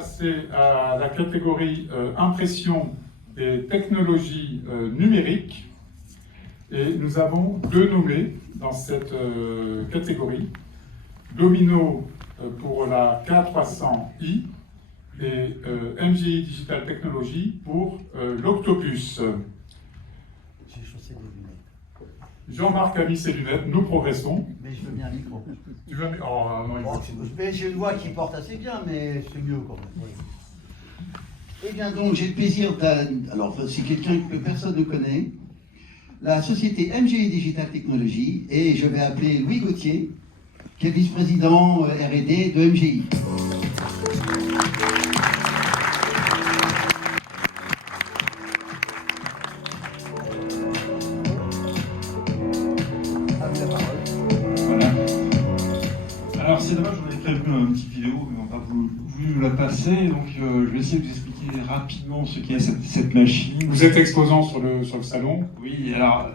passer à la catégorie impression et technologies numériques. Et nous avons deux nommés dans cette catégorie. Domino pour la K300i et MGI Digital Technology pour l'Octopus. J'ai chaussé des lunettes. Jean-Marc a mis ses lunettes, nous progressons. Mais je veux bien un micro. Tu veux... Oh, non, il faut... J'ai une voix qui porte assez bien, mais c'est mieux quand même. Oui. Eh bien donc, j'ai le plaisir alors c'est quelqu'un que personne ne connaît, la société MGI Digital Technology, et je vais appeler Louis Gauthier, qui est vice-président R&D de MGI. Alors c'est dommage, j'en ai prévu une petite vidéo, mais on n'a pas voulu la passer, donc je vais essayer de vous expliquer rapidement ce qu'est cette machine. Vous êtes exposant sur le salon. Oui, alors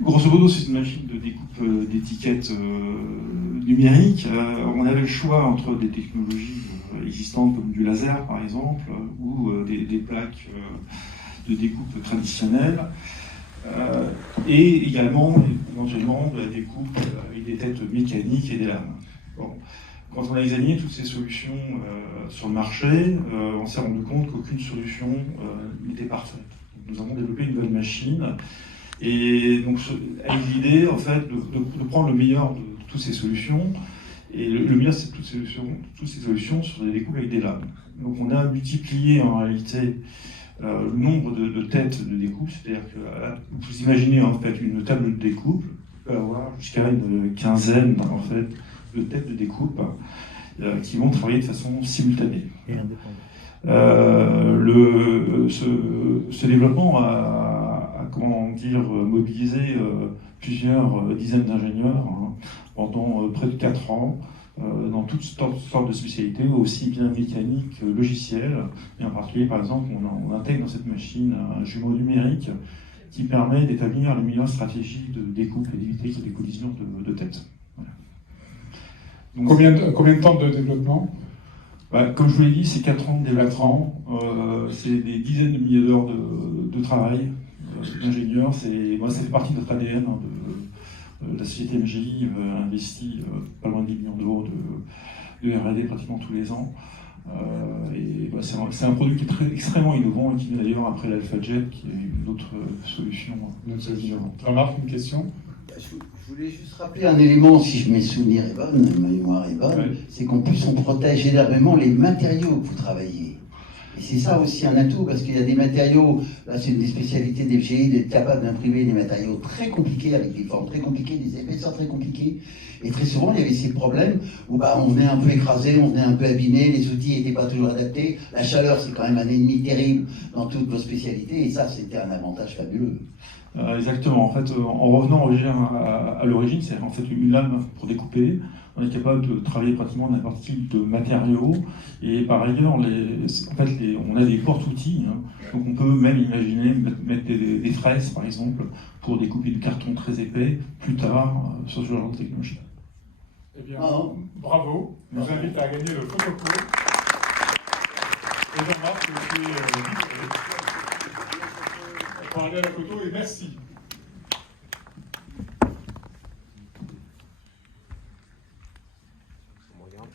grosso modo c'est une machine de découpe d'étiquettes numériques. On avait le choix entre des technologies existantes comme du laser par exemple, ou des plaques de découpe traditionnelles. Et également, éventuellement, de la découpe avec des têtes mécaniques et des lames. Bon. Quand on a examiné toutes ces solutions sur le marché, on s'est rendu compte qu'aucune solution n'était parfaite. Donc, nous avons développé une bonne machine, et donc avec l'idée en fait de prendre le meilleur de toutes ces solutions, et le meilleur c'est toutes ces solutions sur des découpes avec des lames. Donc on a multiplié en réalité le nombre de têtes de découpe, c'est-à-dire que vous imaginez en fait une table de découpe peut avoir jusqu'à une quinzaine en fait de têtes de découpe qui vont travailler de façon simultanée. Et indépendant. Ce développement a comment dire, mobilisé plusieurs dizaines d'ingénieurs pendant près de 4 ans. Dans toutes sortes de spécialités, aussi bien mécaniques, logicielles, et en particulier, par exemple, on intègre dans cette machine un jumeau numérique qui permet d'établir les meilleures stratégies de découpe et d'éviter qu'il y ait des collisions de têtes. Voilà. Donc, Combien de temps de développement? Comme je vous l'ai dit, c'est 4 ans de développement, c'est des dizaines de milliers d'heures de travail d'ingénieurs. Moi, ça fait partie de notre ADN. La société MGI a investi pas loin de 10 millions d'euros de R&D pratiquement tous les ans. C'est un produit qui est extrêmement innovant et qui est d'ailleurs après l'AlphaJet, qui est une autre solution. Jean-Marc, une question? Je voulais juste rappeler un élément, si mes souvenirs est bonne, ma mémoire est bonne, Ouais. c'est qu'en plus on protège énormément les matériaux que vous travaillez. Et c'est ça aussi un atout, parce qu'il y a des matériaux, là c'est une des spécialités d'FGI, d'être capable d'imprimer des matériaux très compliqués, avec des formes très compliquées, des épaisseurs très compliquées. Et très souvent, il y avait ces problèmes où on venait un peu écrasé, on venait un peu abîmé, les outils n'étaient pas toujours adaptés. La chaleur, c'est quand même un ennemi terrible dans toutes vos spécialités, et ça, c'était un avantage fabuleux. Exactement. En fait, en revenant à l'origine, c'est en fait une lame pour découper. On est capable de travailler pratiquement n'importe quel type de matériaux. Et par ailleurs, on a des porte-outils. Donc on peut même imaginer mettre des fraises, par exemple, pour découper du carton très épais plus tard sur ce genre de technologie. Eh bien, bravo. Je vous invite à gagner le photocours. Et Jean-Marc, qui pour aller à la photo, et merci. On regarde.